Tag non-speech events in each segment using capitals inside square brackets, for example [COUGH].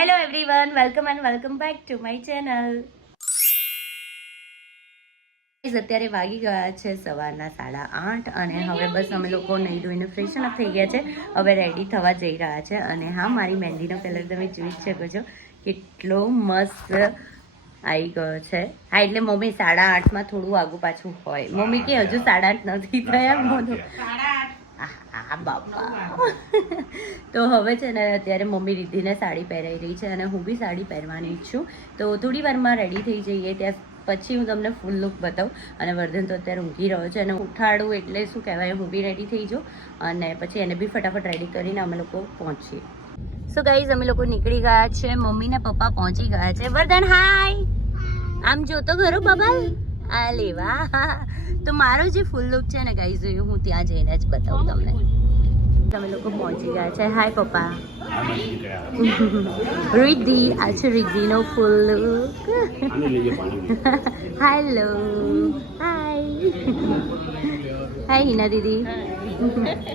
Hello everyone welcome and welcome back to my channel અત્યારે વાગી ગયા છે સવારના સાડા આઠ અને હવે બસ અમે લોકો નહીં ધોઈને ફ્રેશન અપ થઈ ગયા છે. હવે રેડી થવા જઈ રહ્યા છે અને હા મારી મહેંદીનો કલર તમે જોઈ જ શકો છો. કેટલો મસ્ત આવી ગયો છે. હા એટલે મમ્મી સાડા આઠમાં થોડું આગુ પાછું હોય. મમ્મી કે હજુ સાડા આઠ નથી થયા. તો હવે છે ને અત્યારે મમ્મી રીધિને સાડી પહેરાઈ રહી છે અને હું બી સાડી પહેરવાની છું. તો થોડી વારમાં રેડી થઈ જઈએ, ત્યાં પછી હું તમને ફૂલ લુક બતાવું. અને વર્ધન તો અત્યારે ઊંઘી રહ્યો છે અને ઉઠાડું એટલે શું કહેવાય, હું બી રેડી થઈ જાઉં. અને પછી એને બી ફટાફટ રેડી કરીને અમે લોકો પહોંચીએ. સો ગાઈઝ અમે લોકો નીકળી ગયા છે, મમ્મી ને પપ્પા પહોંચી ગયા છે. વર્ધન હાય આમ જોતો ખરો, બબલ? આ લેવા તો મારો જે ફૂલ લુક છે ને ગાઈઝ એ હું ત્યાં જઈને જ બતાવું તમને. તમે લોકો પહોંચી ગયા છે. હાય પપ્પા. રિદ્ધિ આ છે રિદ્ધિનો full look hello hi hi Hina દીદી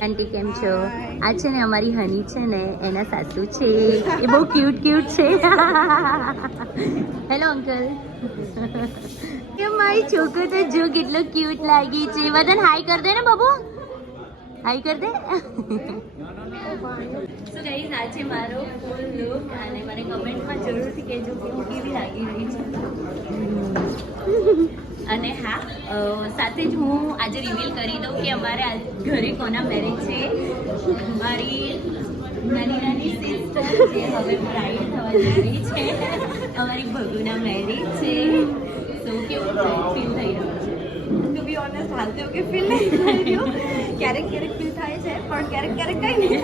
આંટી કેમ છો? આ છે ને અમારી હની છે ને એના સાસુ છે. એ બહુ ક્યુટ ક્યુટ છે. હેલો અંકલ કે મારી છોકરો તો જો કેટલો ક્યુટ લાગી છે. વદન હાય કર દે ને બાબુ. હાય કર દે. સો ગાઈઝ આ મારો ફૂલ અને મને કમેન્ટમાં કેવી લાગી રહી છું. અને હા સાથે જ હું આજે રિવીલ કરી દઉં કે અમારે ઘરે કોના મેરેજ છે. મારી નાની નાની સિસ્ટર જે હવે બ્રાઇડ થવા જઈ છે. અમારી ભગુના મેરેજ છે. તો કેવું ફીલ થઈ રહ્યું છે. ટુ બી ઓનેસ્ટ હાલ તો કે ફીલ નહીં થઈ રહ્યું. ક્યારેક ક્યારેક ફીલ થાય છે પણ ક્યારેક ક્યારેક કંઈ નહીં.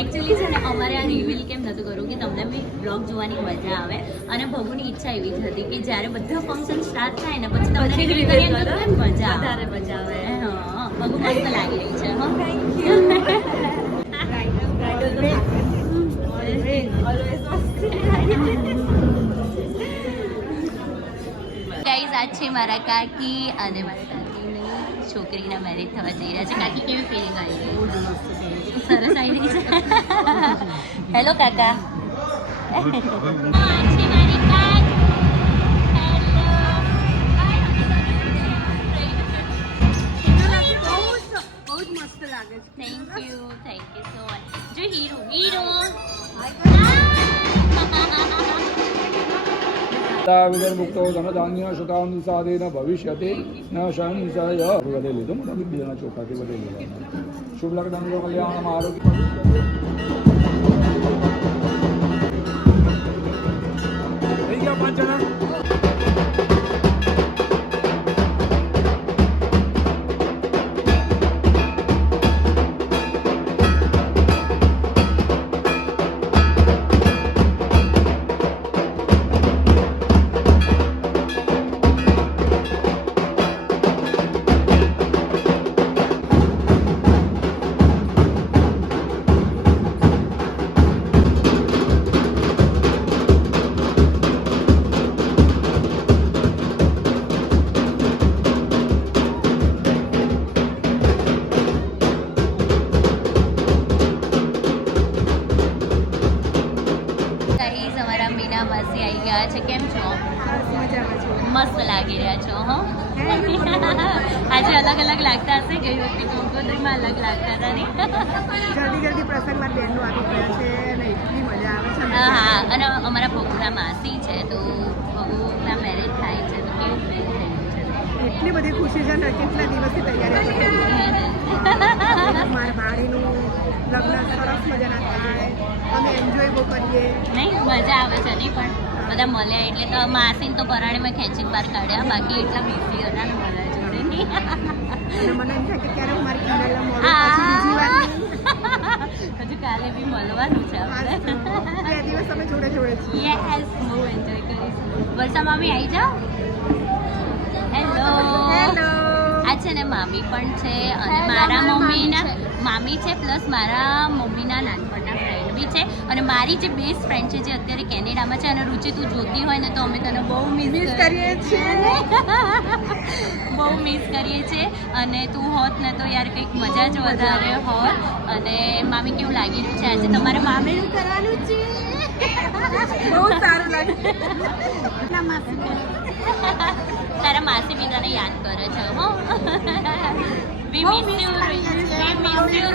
એકચ્યુઅલી છે ને અમારે આ રિવીલ કેમ નહોતું કરવું કે તમને બી બ્લોગ જોવાની મજા આવે અને ભગુની ઈચ્છા એવી જ હતી કે જ્યારે બધા ફંક્શન સ્ટાર્ટ થાય ને પછી તમને કરીએ તો મજા વધારે મજા આવે. હા ભગુ મસ્ત લાગી રહી છે હો. Thank you bridal always always guys છે મારા કાકી અને મારા કાકીની છોકરીના મેરેજ થવા જઈ રહ્યા છે. કાકી કેવી ફિલિંગ આવી સરસ આવી રહી છે. હેલો કાકા. Thank you, thank you so much. જો હીરો હીરો. [LAUGHS] વિગર્ભુક્તો ધનધાન્ય શુતાનુસાદેન ભવિષ્યતે ન સંશય બધે લીધો મોટા બીજાના ચોખાથી બધે લીધા શુભ લગ્ન કલ્યાણ આરોગ્ય થઈ ગયા પાંચ જણા. છે? કેમ છો? મસ્ત લાગી રહ્યા છો હો? આજે અલગ અલગ લાગતા હશે ગઈ વખતે કંકોત્રીમાં અલગ લાગતા હતા ને? જલ્દી જલ્દી પ્રસંગમાં બહેનો આવી ગયા છે અને એટલી મજા આવે છે હા અને અમારા ભગુના માસી છે તો ભગુના મેરેજ થાય છે તો કેવું ફીલ એટલી બધી ખુશી છે ને કેટલા દિવસથી તૈયારી મારા ભાણીનું લગ્ન સરસ મજાના થાય અમે એન્જોય બહુ કરીએ. નહીં મજા આવે છે નહીં પણ બધા મળ્યા એટલે તો માસીને તો પરાણીમાં ખેંચી બહાર કાઢ્યા. બાકી એટલા બીસી હતા ને મળ્યા જોડે નહીં. મને એમ થાય કે ક્યારે હું મારી કિનારા મળું બીજી. હજુ કાલે બી મળવાનું છે આપણે. બે દિવસ અમે જોડે જોડે છીએ. યસ બહુ એન્જોય કરીશું. વર્ષા મામી આવી જાઓ? હેલો હેલો આ છે ને મામી પણ છે અને મારા મમ્મીના મામી છે પ્લસ મારા મમ્મીના નાનપણના ફ્રેન્ડ બી છે. અને મારી જે બેસ્ટ ફ્રેન્ડ છે જે અત્યારે કેનેડામાં છે અને રુચિ તું જોતી હોય ને તો અમે તને બહુ મિસ કરીએ છીએ. બહુ મિસ કરીએ છીએ. અને તું હોત ને તો યાર કંઈક મજા જ વધારે હોત. અને મામી કેવું લાગી રહ્યું છે આજે? તમારે મામેરું કરવાનું છે? બહુ સારું લાગે [LAUGHS] તારા માસી બી તને યાદ કરે છે હો. We miss you we miss you.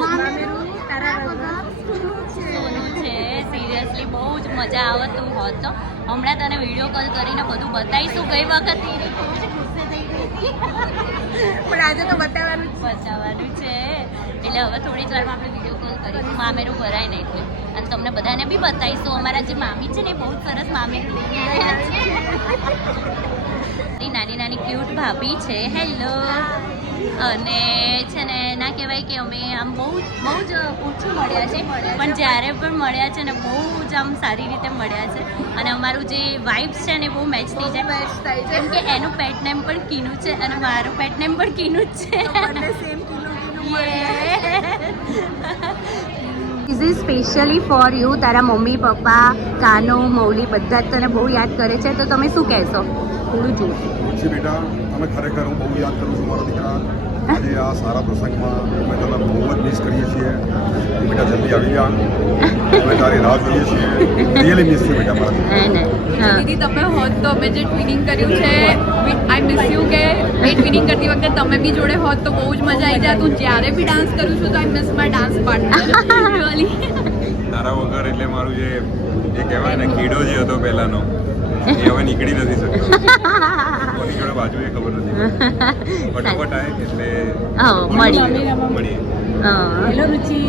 મામેરું તારા વગર સોનું છે સિરિયસલી બહુ જ મજા આવે તું હોત તો. હમણાં તને વીડિયો કોલ કરીને બધું બતાવીશું ગઈ વખત. પણ આજે તો બતાવવાનું બતાવવાનું છે. એટલે હવે થોડી જ વારમાં આપણે વીડિયો કોલ કરીશું. મામેરું ભરાય ને એટલે. અને તમને બધાને બી બતાવીશું. અમારા જે મામી છે ને એ બહુ સરસ મામી છે. મારી નાની નાની ક્યુટ ભાભી છે. હેલો અને છે ને ના કહેવાય કે અમે આમ બહુ બહુ જ ઓછું મળ્યા છે. પણ જ્યારે પણ મળ્યા છે ને બહુ જ આમ સારી રીતે મળ્યા છે. અને અમારું જે વાઇબ્સ છે ને બહુ મેચ થઈ જાય. મેચ થાય છે. કેમ કે એનું પેટ નેમ પણ કીનું છે અને મારું પેટ નેમ પણ કીનું જ છે. Same is is specially for you તારા મમ્મી પપ્પા કાનો મૌલી બધા જ તને બહુ યાદ કરે છે તો તમે શું કહેશો? થોડું જો બેટા અમે ખરેખર હું બહુ યાદ કરું છું મારા દીકરા. આજે આ સારા પ્રસંગમાં અમે તને બહુ જ મિસ કરીએ છીએ. બેટા જલ્દી આવી જા. અમે તારી રાહ જોઈએ છીએ. રિયલી મિસ છે બેટા મારા દીકરા હે ને. હા. દીદી તમે હોત તો. અમે જે ટ્વિનિંગ કર્યું છે આઈ મિસ યુ કે એ ટ્વિનિંગ કરતી વખતે તમે બી જોડે હોત તો બહુ જ મજા આવી જાય. તું જ્યારે બી ડાન્સ કરું છું તો I miss my dance partner તારા વગર એટલે મારું જે એ કહેવાય ને કીડો જે હતો પહેલાનો એ હવે નીકળી નથી શકતો. કોની જોડે બાજુ એ ખબર નથી ફટાફટ આવે એટલે હા, મળીએ. મળીએ હેલો રુચિ.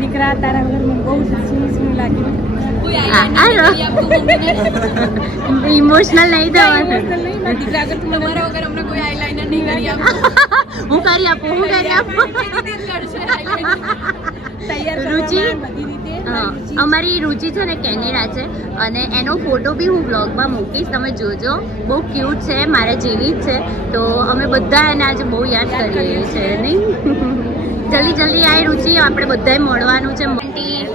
દીકરા તારા મને બહુ સૂનું સૂનું લાગ્યું ઇમોશનલ નહીં દીકરા તમારા વગર અમને કોઈ આઈલાઈનર નહીં કરી આપતું હું કરી આપું હું કરી આપું. [LAUGHS] તૈયાર રુચિ? બધી રીતે અમારી રુચિ છે ને કેનેડા છે અને એનો ફોટો બી હું બ્લોગમાં મૂકીશ તમે જોજો. બહુ ક્યુટ છે મારા જેવી જ છે. તો અમે બધા એને આજે બહુ યાદ કરીએ છીએ નહીં? [LAUGHS] જલ્દી જલ્દી આ રુચિ આપણે બધાએ મળવાનું છે. આંટી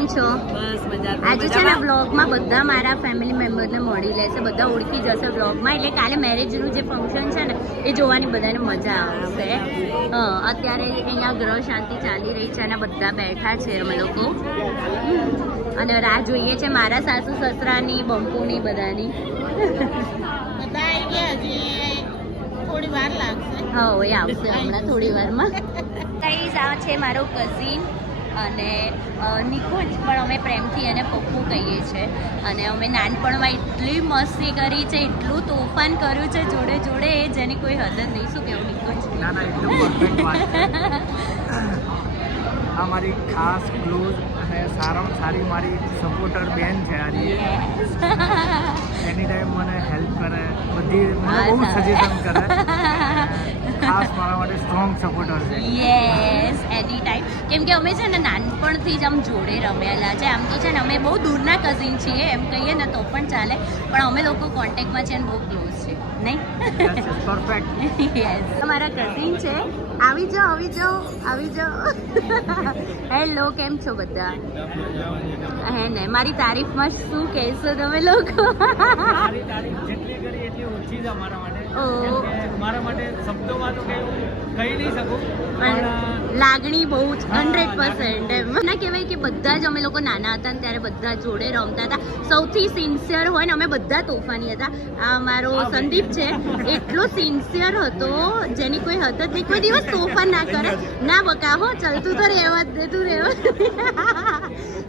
કેમ છો? બસ મજા આજે છે ને બ્લોગમાં બધા મારા ફેમિલી મેમ્બરને મળી લેશે બધા ઓળખી જશે બ્લોગમાં એટલે કાલે મેરેજનું જે ફંક્શન છે ને એ જોવાની બધાને મજા આવશે. હા અત્યારે અહીંયા ગ્રહ શાંતિ ચાલી રહી છે અને બધા બેઠા છે અમે લોકો. અને રાહ જોઈએ છે મારા સાસુ સસરાની બંકુની બધાની. હા એ આવશે હમણાં થોડી વારમાં. [LAUGHS] કઈ આ છે મારો કઝિન અને નિકુંજ પણ અમે પ્રેમથી એને પપ્પુ કહીએ છીએ. અને અમે નાનપણમાં એટલી મસ્તી કરી છે એટલું તોફાન કર્યું છે જોડે જોડે જેની કોઈ હદ જ નહીં. શું કેવું નિકુંજ આ મારી ખાસ ક્લોઝ અને સારામાં સારી મારી સપોર્ટર બેન છે આરી. એની ટાઈમ મને હેલ્પ કરે બધી મને બહુ સજેશન કરે. ખાસ મારા માટે સ્ટ્રોંગ સપોર્ટર છે. યસ એની ટાઈમ કેમ કે અમે છે ને નાનપણથી જ આમ જોડે રમેલા છે. આમ તો છે ને અમે બહુ દૂરના કઝિન છીએ એમ કહીએ ને તો પણ ચાલે. પણ અમે લોકો કોન્ટેક્ટમાં છે ને બહુ ક્લોઝ છે. નહીં? પરફેક્ટ યસ તમારા કઝિન છે. આવી જાઓ આવી જાઓ આવી જાઓ. હેલો કેમ છો બધા? હે ને મારી તારીફમાં શું કહેશો તમે લોકો? મારી તારીફ જેટલી કરી એટલી ઓછી છે મારા માટે. ઓ. મારા માટે શબ્દોમાં તો કઈ કહી નહીં શકું પણ લાગણી બહુ જ હંડ્રેડ પર્સન્ટ એમ. ના કહેવાય કે બધા જ અમે લોકો નાના હતા ને ત્યારે બધા જોડે રમતા હતા. સૌથી સિન્સિયર હોય ને અમે બધા તોફાની હતા. આ મારો સંદીપ છે એટલો સિન્સિયર હતો જેની કોઈ હદ જ નહીં. કોઈ દિવસ તોફાન ના કરે. ના બકા હો ચાલતું તો રહેવા જ તું રહેવા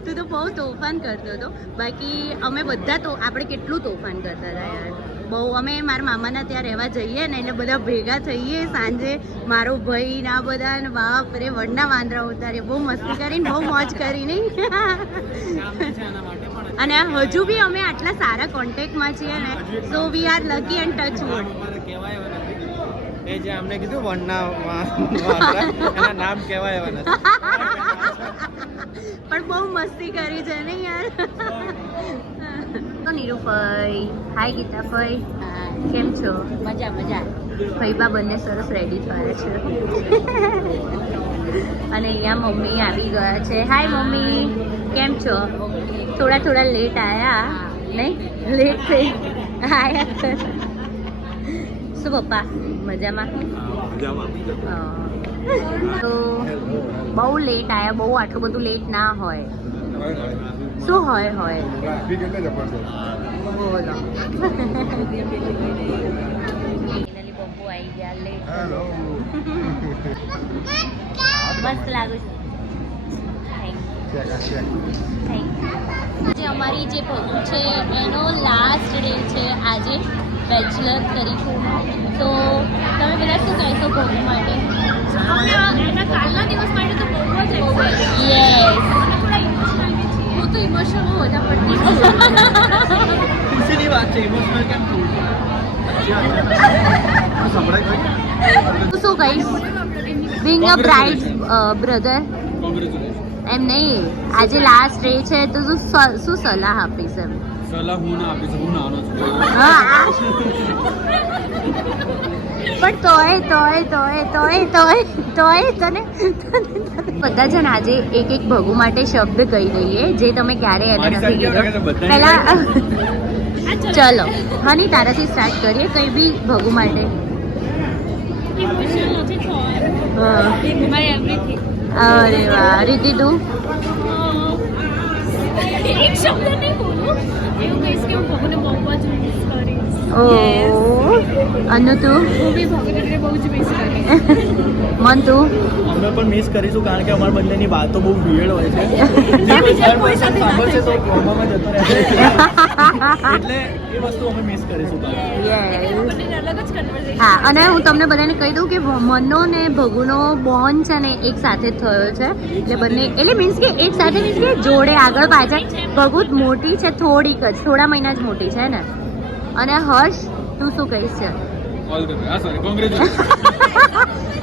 તું તો બહુ તોફાન કરતો હતો. બાકી અમે બધા તો આપણે કેટલું તોફાન કરતા હતા યાર. બહુ અમે મારા મામાના ત્યાં રહેવા જઈએ ને એટલે બધા ભેગા થઈએ સાંજે મારો ભાઈ ના બધા ને બાપ રે, વડના વાંદરા ઉતારીએ. બહુ મસ્તી કરીને, બહુ મોજ કરી નહીં અને હજુ બી અમે આટલા સારા કોન્ટેક્ટમાં છીએ ને so we are lucky and touch wood એ જે અમને કીધું એના નામ કહેવાય એવા નથી. પણ બહુ મસ્તી કરી છે ને યાર. તો નીરુભાઈ હાય ગીતાભાઈ કેમ છો? મજા મજા. ફૈબા બંને સરસ રેડી થયા છે. અને અહીંયા મમ્મી આવી ગયા છે. હાય મમ્મી. કેમ છો? થોડા થોડા લેટ આયા. નહીં? લેટ થઈ. આયા. શું પપ્પા? મજામાં. હા. તો બહુ લેટ આયા, બહુ આટલું બધું લેટ ના હોય. શું હોય હોય? બોલો આવી ગયા લેટ મસ્ત લાગુ છે. અમારી જે ભગુ છે, એનો લાસ્ટ ડે છે, આજે બેચલર તરીકેનો તો તમે બધા શું કહેશો ભગુ માટે? એના કાલના દિવસ માટે તો બહુ જ excited. યસ હું તો ઇમોશનલ વધારે પડતી છું. ખુશીની વાત છે ઇમોશનલ કેમ તું શું કહીશ? બિંગ અ બ્રાઇડ બ્રધર એમ નહીં આજે લાસ્ટ ડે છે તો તું શું સલાહ આપીશ એમ? સલાહ હું ના આપીશ હું નાનો છું. હા. [LAUGHS] પણ તોય તોય તોય તોય તોય તોય તને બધા છે ને આજે એક એક ભગુ માટે શબ્દ કહી દઈએ જે તમે ક્યારે એને નથી કીધો પહેલા [LAUGHS] ચલો હની તારાથી સ્ટાર્ટ કરીએ કઈ બી ભગુ માટે. અરે વાહ રીતિ તું? એક શબ્દ નહીં બોલું. એવું કહીશ કે હું ભગુને બહુ જ મિસ કરીશ ઓ અનુ તું? મન તું અમે પણ મિસ કરીશું કારણ કે અમારા બંનેની વાતો બહુ વિયર્ડ હોય છે. [LAUGHS] એટલે એ વસ્તુ અમે મિસ કરીશું હા અને હું તમને બધાને કહી દઉં કે મનનો ને ભગુનો બોન્ડ છે ને એક સાથે થયો છે. એટલે બંને એટલે મીન્સ કે એક સાથે મીન્સ કે જોડે આગળ પાછળ. ભગુ મોટી છે થોડીક જ થોડા મહિના જ મોટી છે ને? અને હર્ષ તું શું કહીશ છે?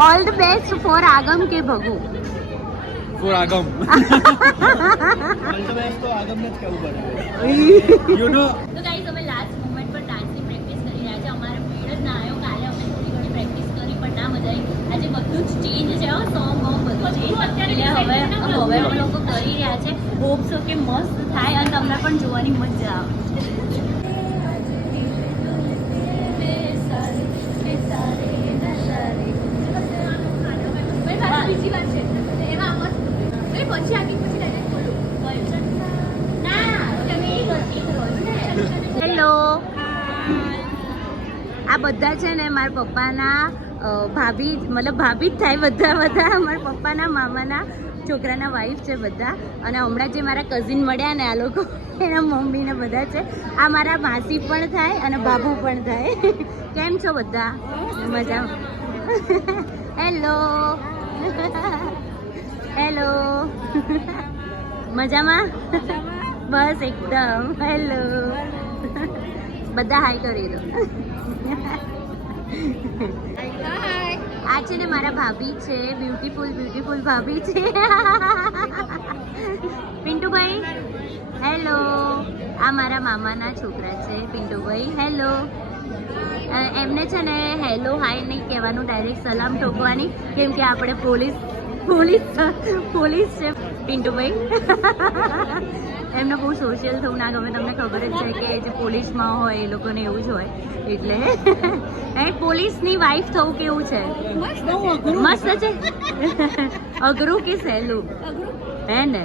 All the best for Aagam કે Bhagu? For Aagam. All the best તો આગમને જ કહેવું પડે. યુ નો તો ગાઈઝ અમે લાસ્ટ મોમેન્ટ પર ડાન્સની પ્રેક્ટિસ કરી રહ્યા છે અમારે પીડ જ ના આવ્યો. કાલે અમે થોડી ઘણી પ્રેક્ટિસ કરી પણ ના મજા આવી આજે બધું જ ચેન્જ છે સોંગ બોંગ બધું ચેન્જ હવે હવે લોકો કરી રહ્યા છે. હોપ છો કે મસ્ત થાય. અને તમને પણ જોવાની મજા આવે. બીજી વાત છે. એમાં મસ્ત. એ પછી આગળ પછી direct બોલું. હેલો. આ બધા છે ને મારા પપ્પાના ભાભી જ- મતલબ ભાભી જ થાય બધા બધા. મારા પપ્પાના મામાના છોકરાના વાઈફ છે બધા. અને હમણાં જે મારા કઝિન મળ્યા ને આ લોકો એના મમ્મી ને બધા છે. આ મારા માસી પણ થાય અને બાબુ પણ થાય. [LAUGHS] કેમ છો બધા? મજા [LAUGHS] હેલો. હેલો મજામાં? બસ એકદમ. હેલો બધા હાઈ કરી દો. આ છે ને મારા ભાભી છે. બ્યુટીફુલ બ્યુટીફુલ ભાભી છે. પિન્ટુભાઈ? હેલો આ મારા મામાના છોકરા છે. પિન્ટુભાઈ હેલો એમને છે ને હેલો હાય નહીં કહેવાનું ડાયરેક્ટ સલામ ઠોકવાની કેમ કે આપણે પોલીસ પોલીસ પોલીસ છે પિન્ટુભાઈ. એમને બહુ સોશિયલ થવું ના ગમે તમને ખબર જ છે કે જે પોલીસમાં હોય એ લોકોને એવું જ હોય. એટલે એ પોલીસની વાઈફ થવું કેવું છે? મસ્ત છે. અઘરું કે સહેલું? હે ને?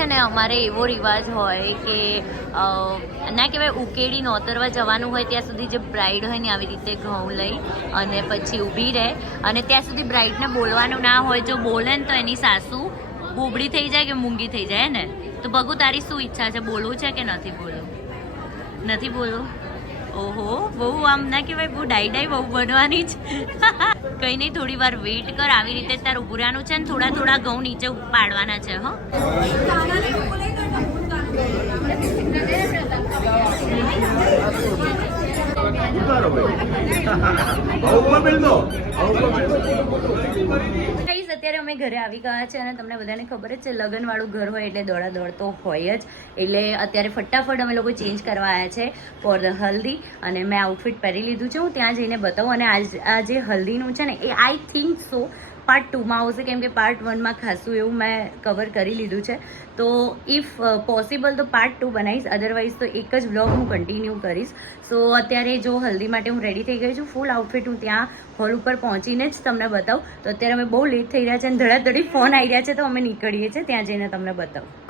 છે ને અમારે એવો રિવાજ હોય કે ના કહેવાય ઉકેડી નોતરવા જવાનું હોય ત્યાં સુધી જે બ્રાઇડ હોય ને આવી રીતે ઘઉં લઈ અને પછી ઊભી રહે. અને ત્યાં સુધી બ્રાઇડને બોલવાનું ના હોય, જો બોલે ને તો એની સાસુ બોબડી થઈ જાય કે મૂંગી થઈ જાય ને? તો ભગુ તારી શું ઈચ્છા છે, બોલવું છે કે નથી બોલવું? નથી બોલવું? ઓહો બહુ આમ ના કહેવાય, બહુ ડાઈ ડાઈ બહુ બનવાની છે. કઈ નહીં, થોડી વાર વેઇટ કર, આવી રીતે તાર ઉભરાનું છે ને થોડા થોડા ઘઉં નીચે પાડવાના છે, હો. ગાઈઝ અત્યારે અમે ઘરે આવી ગયા છે અને તમને બધાને ખબર જ છે, લગ્નવાળું ઘર હોય એટલે દોડા દોડ તો હોય જ. એટલે અત્યારે ફટાફટ અમે લોકો ચેન્જ કરવા આવ્યા છે ફોર ધ હલ્દી અને મેં આઉટફિટ પહેરી લીધું છે. હું ત્યાં જઈને બતાવું અને આજ આ જે હલ્દીનું છે ને, એ આઈ થિંક સો પાર્ટ ટુમાં આવશે કેમ કે પાર્ટ વનમાં ખાસું એવું મેં કવર કરી લીધું છે. તો ઇફ પોસિબલ તો પાર્ટ ટુ બનાવીશ અદરવાઇઝ તો એક જ બ્લોગ હું કન્ટિન્યુ કરીશ. સો અત્યારે જો હલ્દી માટે હું રેડી થઈ ગઈ છું ફૂલ આઉટફિટ હું ત્યાં હોલ ઉપર પહોંચીને જ તમને બતાવું. તો અત્યારે અમે બહુ લેટ થઈ રહ્યા છે અને ધડાધડી ફોન આવી રહ્યા છે, તો અમે નીકળીએ છીએ, ત્યાં જઈને તમને બતાવું.